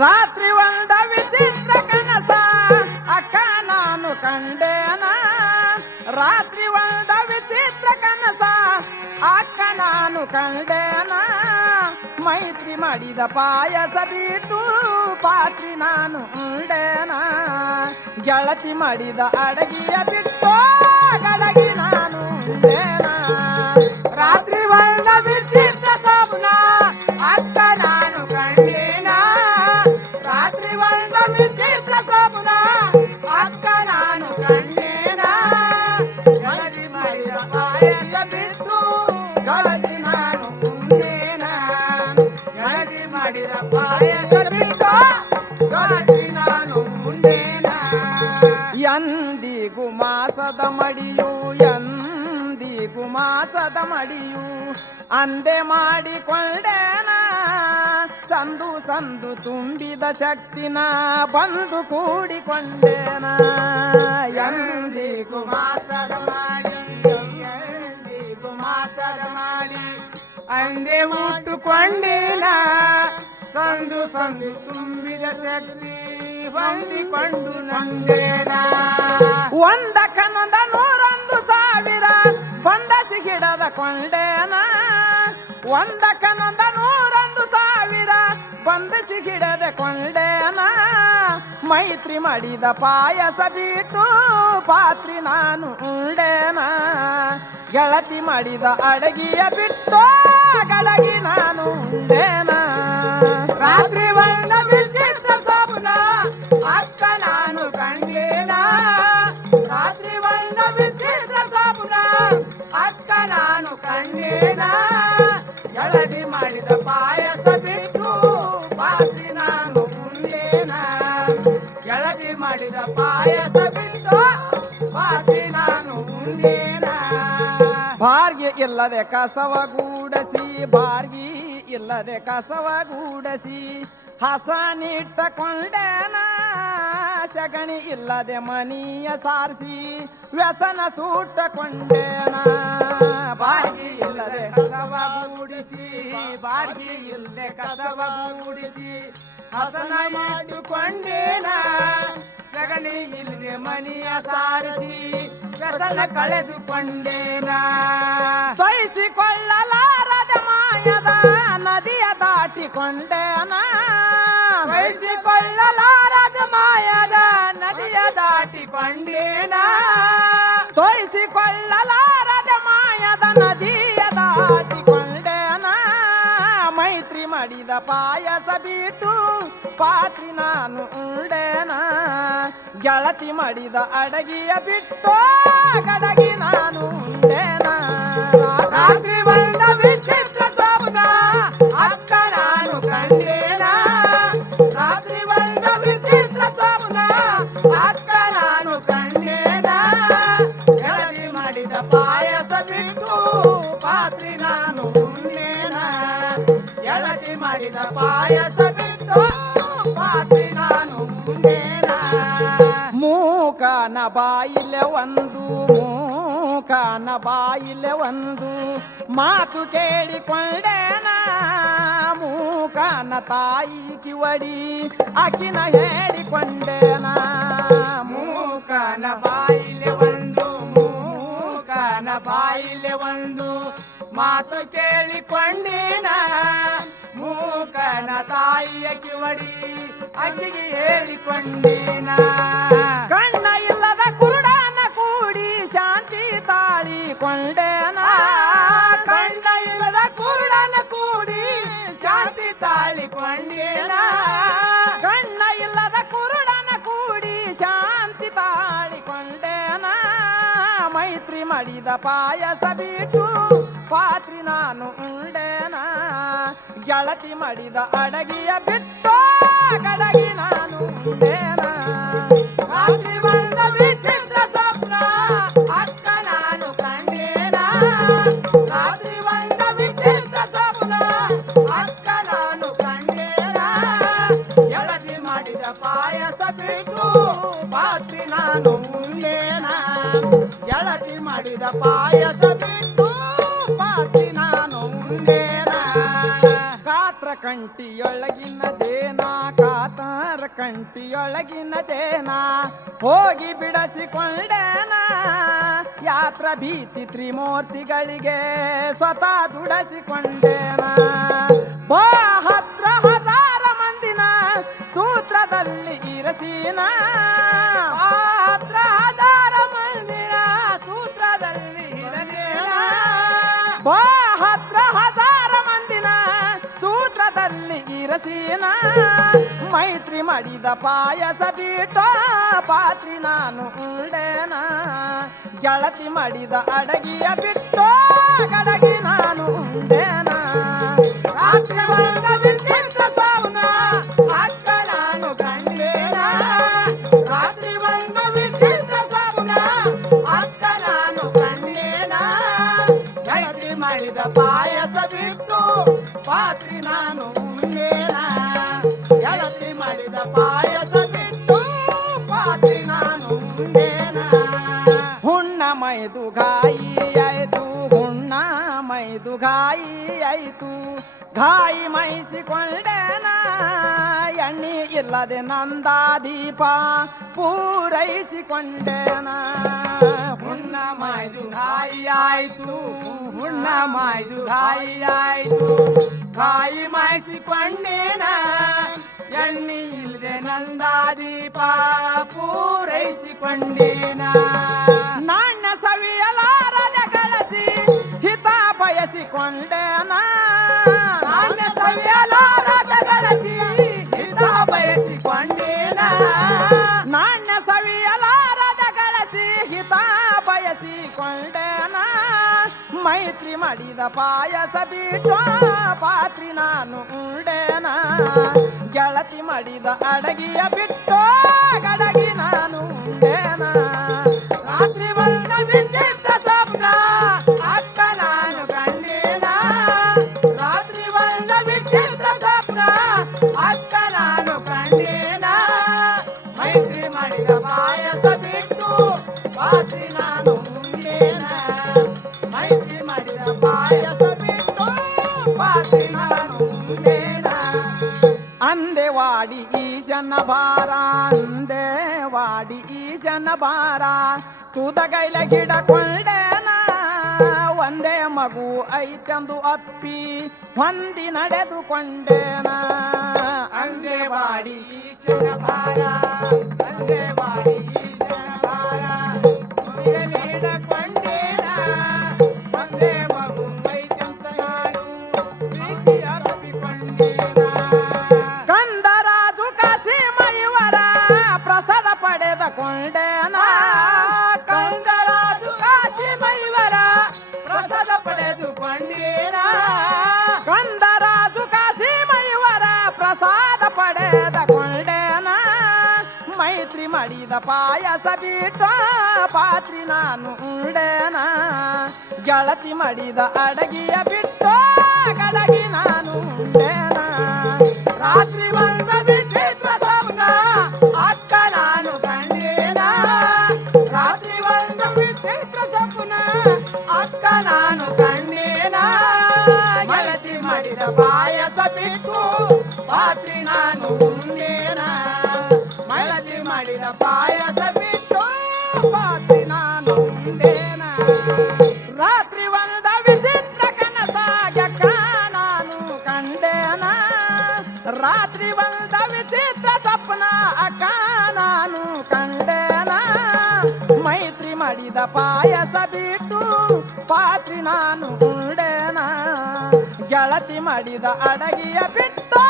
ರಾತ್ರಿ ಒಂದ ವಿಚಿತ್ರ ಕನಸ ಅಕ್ಕ ನಾನು ಕಂಡೇನ. ರಾತ್ರಿ ಒಂದ ವಿಚಿತ್ರ ಕನಸ ಅಕ್ಕ ನಾನು ಕಂಡೇನ. ಮೈತ್ರಿ ಮಾಡಿದ ಪಾಯಸ ಬಿಟ್ಟು ಪಾತ್ರಿ ನಾನು ಉಂಡೇನ. ಗೆಳತಿ ಮಾಡಿದ ಅಡಗಿಯ ಬಿಟ್ಟು ಗಡಗಿ ನಾನು ಉಂಡೇನ. ರಾತ್ರಿ ಒಂದ ವಿಚಿತ್ರ ಸ್ವಪ್ನ ಅಕ್ಕ ನಾನು ಕಂಡೇನ. ರಾತ್ರಿ ಒಂದ ವಿಚಿತ್ರ ಸ್ವಪ್ನ ಅಕ್ಕ ನಾನು ಕಂಡೇನ. ಗೆಳತಿ ಮಾಡಿದ ಪಾಯಸ ಬಿಟ್ಟು ಗೆಳತಿ ನಾನು ಉಂಡೇನ. ಗೆಳತಿ ಮಾಡಿದ ಪಾಯಸ ಬಿಟ್ಟು ಗೆಳತಿ ನಾನು ಉಂಡೇನ. ಎಂದಿಗೂ ಮಾಸದ ಮಡಿಯು ಎಂದಿಗೂ ಮಾಸದ ಮಡಿಯು ಅಂದೆ ಮಾಡಿಕೊಂಡೇನ. ಸಂದು ಸಂದು ತುಂಬಿದ ಶಕ್ತಿನ ಬಂದು ಕೂಡಿಕೊಂಡೇನ. ಎಂದಿಗೂ ಮಾಸದ ಮಾಡಿ ಎಂದಿಗೂ ಮಾಸದ ಮಾಡಿ ಅಂದೆ ಮುಟ್ಟುಕೊಂಡೇನ. ಸಂದು ಸಂದು ತುಂಬಿದ ಶಕ್ತಿ ಹೊಂದಿಕೊಂಡು ನಂದೇನ. ಒಂದಕ್ಕನೊಂದ 101,000 ಬಂದಸಿ ಗಿಡದ ಕೊಂಡೇನ. ಒಂದಕ್ಕನೊಂದ 101,000 ಬಂದಸಿ ಗಿಡದ ಕೊಂಡೇನ. ಮೈತ್ರಿ ಮಾಡಿದ ಪಾಯಸ ಬಿಟ್ಟು ಪಾತ್ರಿ ನಾನು ಉಂಡೇನ. ಗೆಳತಿ ಮಾಡಿದ ಅಡಗಿಯ ಬಿಟ್ಟು ಗಡಗಿ ನಾನು ಉಂಡೇನ. ರಾತ್ರಿ ಒಂದ ವಿಚಿತ್ರ ಸ್ವಪ್ನ ಅಕ್ಕ ನಾನು ಕಂಡೇನ. ರಾತ್ರಿ ಒಂದ ವಿಚಿತ್ರ ಸ್ವಪ್ನ ಅಕ್ಕ ನಾನು ಕಂಡೇನ. ಗೆಳತಿ ಮಾಡಿದ ಪಾಯಸ ಬಿಟ್ಟು ಪಾತ್ರಿ ನಾನು ಉಂಡೇನ. ಗೆಳತಿ ಮಾಡಿದ ಪಾಯಸ ಬಿಟ್ಟು ಪಾತ್ರಿ ನಾನು ಉಂಡೇನ. ಬಾರ್ಗೆ ಇಲ್ಲದೆ ಕಸವ ಗೂಡಸಿ ಬಾರ್ಗಿ ಇಲ್ಲದೆ ಕಸವ ಗೂಡಸಿ ಹಸನಿಟ್ಟಕೊಂಡೇನ. ಸಗಣಿ ಇಲ್ಲದೆ ಮನಿಯ ಸಾರಿಸಿ ವ್ಯಸನ ಸೂಟಕೊಂಡೇನ. ಬಾರ್ಗಿ ಇಲ್ಲದೆ ಕಸವ ಗೂಡಿಸಿ ಬಾರ್ಗಿ ಇಲ್ಲದೆ ಕಸವ ಗೂಡಿಸಿ ಹಸನ ಮಾಡಿಕೊಂಡೇನ. ಸಗಣಿ ಇಲ್ಲದೆ ಮನಿಯ ಸಾರಿಸಿ ವ್ಯಸನ ಕಳೆಸಿಕೊಂಡೇನ. ತೊಯಿಸಿಕೊಳ್ಳಲಾರದ ಮಾಯದ ನದಿಯ ದಾಟಿಕೊಂಡೇನ. ತೊಯಿಸಿಕೊಳ್ಳಲಾರದ ಮಾಯದ ನದಿಯ ದಾಟಿಕೊಂಡೇನ. ತೊಯಿಸಿಕೊಳ್ಳಲಾರದ ಮಾಯದ ನದಿಯ ದಾಟಿಕೊಂಡೇನ. ಮೈತ್ರಿ ಮಾಡಿದ ಪಾಯಸ ಬಿಟ್ಟು ಪಾತ್ರಿ ನಾನು ಉಂಡೇನ. ಗೆಳತಿ ಮಾಡಿದ ಅಡಗಿಯ ಬಿಟ್ಟು ಗಡಗಿ ನಾನು ಉಂಡೇನ. ರಾತ್ರಿ ಒಂದ ವಿಚಿತ್ರ ಸ್ವಪ್ನ ಅಕ್ಕ ನಾನು ಕಂಡೇನ. ರಾತ್ರಿ ಒಂದ ವಿಚಿತ್ರ ಸ್ವಪ್ನ ಅಕ್ಕ ನಾನು ಕಂಡೇನ. ಗೆಳತಿ ಮಾಡಿದ ಪಾಯಸ ಬಿಟ್ಟು ಪಾತ್ರಿ ನಾನು ಉಂಡೇನ. ಗೆಳತಿ ಮಾಡಿದ ಪಾಯಸ ಬಿಟ್ಟು ಪಾತ್ರಿ ನಾನು ಉಂಡೇನ. ಮೂಕನ ಬಾಯಿಲೆ ಒಂದು ಮೂಕನ ಬಾಯಿಲೆ ಒಂದು ಮಾತು ಕೇಳಿಕೊಂಡೇನ. ಮೂಕನ ತಾಯಿ ಕಿವಡಿ ಅಕಿನ ಹೇಳಿಕೊಂಡೇನ. ಮೂಕನ ಬಾಯಿಲೆ ಒಂದು ಮೂಕನ ಬಾಯಿಲೆ ಒಂದು ಮಾತು ಕೇಳಿಕೊಂಡೇನ. ಮೂಕನ ತಾಯಿಯ ಕಿವಡಿ ಅಕ್ಕಿಗೆ ಹೇಳಿಕೊಂಡೇನ. ಕಣ್ಣ ಇಲ್ಲದ ಕುರುಡನ ಕೂಡಿ ಶಾಂತಿ ತಾಳಿಕೊಂಡೇನ. ಕಣ್ಣ ಇಲ್ಲದ ಕುರುಡನ ಕೂಡಿ ಶಾಂತಿ ತಾಳಿಕೊಂಡೇನ. ಕಣ್ಣ ಇಲ್ಲದ ಕುರುಡನ ಕೂಡಿ ಶಾಂತಿ ತಾಳಿಕೊಂಡೇನ. ಮೈತ್ರಿ ಮಾಡಿದ ಪಾಯಸ ಬಿಟ್ಟು ಪಾತ್ರಿ ನಾನು ಉಂಡೇನ ಗೆಳತಿ ಮಾಡಿದ ಅಡಗಿಯ ಬಿಟ್ಟು ಗಡಗಿ ನಾನು ಉಂಡೇನ ರಾತ್ರಿ ಬಂದ ವಿಚಿತ್ರ ಸ್ವಪ್ನ ಅಕ್ಕ ನಾನು ಕಂಡೇನ ರಾತ್ರಿ ಬಂದ ವಿಚಿತ್ರ ಸ್ವಪ್ನ ಅಕ್ಕ ನಾನು ಕಂಡೇನ ಗೆಳತಿ ಮಾಡಿದ ಪಾಯಸ ಬಿಟ್ಟು ಪಾತ್ರಿ ನಾನು ಉಂಡೇನ ಗೆಳತಿ ಮಾಡಿದ ಪಾಯಸ ಬಿಟ್ಟು ಪಾತ್ರಿ ನಾನು ಉಂಡೇನ ಕಾತ್ರ ಕಂಟಿಯೊಳಗಿನ ಜೇನ ಕಾತರ ಕಂಟಿಯೊಳಗಿನ ಜೇನ ಹೋಗಿ ಬಿಡಿಸಿಕೊಂಡೇನ ಯಾತ್ರ ಭೀತಿ ತ್ರಿಮೂರ್ತಿಗಳಿಗೆ ಸ್ವತಃ ದುಡಸಿಕೊಂಡೇನ ಹತ್ರ ಹಜಾರ ಮಂದಿನ ಸೂತ್ರದಲ್ಲಿ ಇರಸೀನ ಹತ್ರ ಹಜಾರ ಮಂದಿರ ಸೂತ್ರದಲ್ಲಿ ಇರಲೇನ ಹತ್ರ ಹಜಾರ ಮಂದಿನ ಸೂತ್ರದಲ್ಲಿ ಇರಸೀನ ಮೈತ್ರಿ ಮಾಡಿದ ಪಾಯಸ ಬಿಟ್ಟು ಪಾತ್ರಿ ನಾನು ಉಂಡೇನ ಗೆಳತಿ ಮಾಡಿದ ಅಡಗಿಯ ಬಿಟ್ಟು ಗಡಗಿ ನಾನು ಉಂಡೇನ ರಾತ್ರಿ ಬಂದ ವಿಚಿತ್ರ ಸ್ವಪ್ನ ಅಕ್ಕ ನಾನು ಕಂಡೇನ ರಾತ್ರಿ ಬಂದ ವಿಚಿತ್ರ ಸ್ವಪ್ನ ಅಕ್ಕ ನಾನು ಕಂಡೇನ ಗೆಳತಿ ಮಾಡಿದ ಪಾಯಸ ಬಿಟ್ಟು ಪಾತ್ರಿ ನಾನು ಉಂಡೇನ ಗೆಳತಿ ಮಾಡಿದ ಪಾಯಸ ಬಿಟ್ಟು ಪಾತ್ರಿ ನಾನು ಉಂಡೇನ ಹುಣ್ಣ ಮೈದು ಗಾಯಿ ಆಯ್ತು ಹುಣ್ಣ ಮೈದು ಗಾಯಿ ಆಯ್ತು ಗಾಯಿ ಮೈಸಿಕೊಂಡೇನ ಎಣ್ಣೆ ಇಲ್ಲದೆ ನಂದಾದೀಪ ಪೂರೈಸಿಕೊಂಡೇನ ಹುಣ್ಣ ಮಾಯ್ದು ಗಾಯಿ ಆಯ್ತು ಹುಣ್ಣ ಮಾಯ್ದು ಗಾಯಿ ಆಯ್ತು ಗಾಯಿ ಮಾಯಿಸಿಕೊಂಡೇನ ಎಣ್ಣೆ ಇಲ್ಲದೆ ನಂದಾದೀಪ ಪೂರೈಸಿಕೊಂಡೇನ ನಾಣ್ಯ ಸವಿಯಲಾರದ ಕಳಸಿ ಹಿತ ಬಯಸಿಕೊಂಡೇನ ನಾಣ್ಯ ಸವಿಯಲಾರದ ಗೆಳತಿ ಹಿತ ಬಯಸಿಕೊಂಡೇನ ನಾಣ್ಯ ಸವಿಯಲಾರದ ಕಳಸಿ ಹಿತ ಬಯಸಿಕೊಂಡೇನ ಮೈತ್ರಿ ಮಾಡಿದ ಪಾಯಸ ಬಿಟ್ಟು ಪಾತ್ರಿ ನಾನು ಉಂಡೇನ ಗೆಳತಿ ಮಾಡಿದ ಅಡಗಿಯ ಬಿಟ್ಟು ಗಡಗಿ ನಾನು ಉಂಡೇನ ರಾತ್ರಿ ಬಂದ ವಿಚಿತ್ರ ಸ್ವಪ್ನ ಅಕ್ಕ ನಾನು ಕಂಡೇನ ರಾತ್ರಿ ಬಂದ ವಿಚಿತ್ರ ಸ್ವಪ್ನ ಅಕ್ಕ ನಾನು ಕಂಡೇನ ಮೈತ್ರಿ ಮಾಡಿದ ಪಾಯಸ ಬಿಟ್ಟು ಪಾತ್ರಿ ನಾನು ಉಂಡೇನ ಮೈತ್ರಿ ಮಾಡಿದ ಪಾಯಸ ಬಿಟ್ಟು ಪಾತ್ರಿ ನಾನು ಉಂಡೇನ ಅಂದೆವಾಡಿ ಈಶನ ಬಾರ ಅಂದೆವಾಡಿ ಈಶನ ಬಾರ ತುದಗೈಲ ಗಿಡಕೊಂಡೇನ ಒಂದೇ ಮಗು ಐತೆಂದು ಅಪ್ಪಿ ಹೊಂದಿ ನಡೆದುಕೊಂಡೇನ ಅಂದೇವಾಡಿ ಈಶನ ಭಾರ ಅಂದೇವಾಡಿ ಈಶನ ಭಾರ ನೀಡಕೊಂಡೇನ ಒಂದೇ ಮಗು ವೈದ್ಯಂತ ನಾಡು ಪ್ರೀತಿಯ ತಪ್ಪಿಕೊಂಡೇನ ಕಂದರಾಜು ಕಾಸಿಮ ಇವರ ಪ್ರಸಾದ ಪಡೆದುಕೊಂಡೇನ ಕಂದರಾಜು ಕಾಸಿಮ ಇವರ ಪ್ರಸಾದ ಪಡೆದುಕೊಂಡೇನ ಕಂದರಾಜು ಕಾಸಿಮ ಇವರ ಪ್ರಸಾದ ಪಡೆದುಕೊಂಡೇನ ಮೈತ್ರಿ ಮಾಡಿದ ಪಾಯಸ ಬಿಟ್ಟು ಪಾತ್ರಿ ನಾನು ಉಂಡೇನ ಗೆಳತಿ ಮಾಡಿದ ಅಡಗಿಯ ಬಿಟ್ಟು ಗಡಗಿ ನಾನು ಉಂಡೇನ ರಾತ್ರಿ ಬಂದ ವಿಚಿತ್ರ ಸ್ವಪ್ನ ಅಕ್ಕ ನಾನು ಕಂಡೇನ ರಾತ್ರಿ ಬಂದ ವಿಚಿತ್ರ ಸ್ವಪ್ನ ಅಕ್ಕ ನಾನು ಕಂಡೇನ ಗೆಳತಿ ಮಾಡಿದ ಪಾಯಸ ಬಿಟ್ಟು ಪಾತ್ರಿ ನಾನು ಉಂಡೇನ ಗೆಳತಿ ಮಾಡಿದ ಪಾಯಸ ಬಿಟ್ಟು ಪಾತ್ರಿ ನಾನು ಉಂಡೇನ ರಾತ್ರಿ ಒಂದ ವಿಚಿತ್ರ ಕನಸಾಗ್ಯಕ್ಕ ನಾನು ಕಂಡೇನ ರಾತ್ರಿ ಒಂದ ವಿಚಿತ್ರ ಸಪ್ನ ಅಕ್ಕ ನಾನು ಕಂಡೇನ ಮೈತ್ರಿ ಮಾಡಿದ ಪಾಯಸ ಬಿಟ್ಟು ಪಾತ್ರಿ ನಾನು ಉಂಡೇನ ಗೆಳತಿ ಮಾಡಿದ ಅಡಗಿಯ ಬಿಟ್ಟು